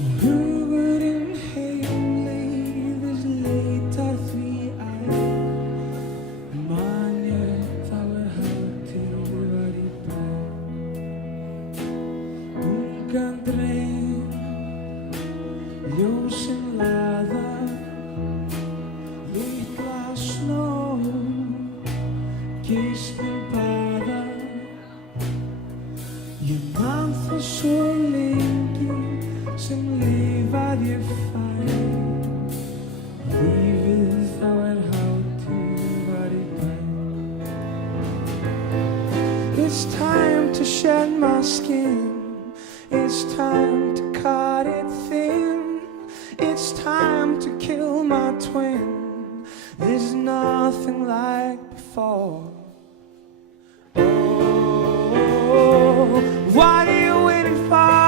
Hugurinn heimleiðis leitar því æ. Man ég þá hátíð var í bæ. Ungan dreng, ljósin laða, litla snó, geislinn baða. Ég man það svo lengi sem lifað ég fæ. Lífið þá hátíð var í bæ. It's time to shed my skin. It's time to cut it thin. It's time to kill my twin. There's nothing like before. Oh, what are you waiting for?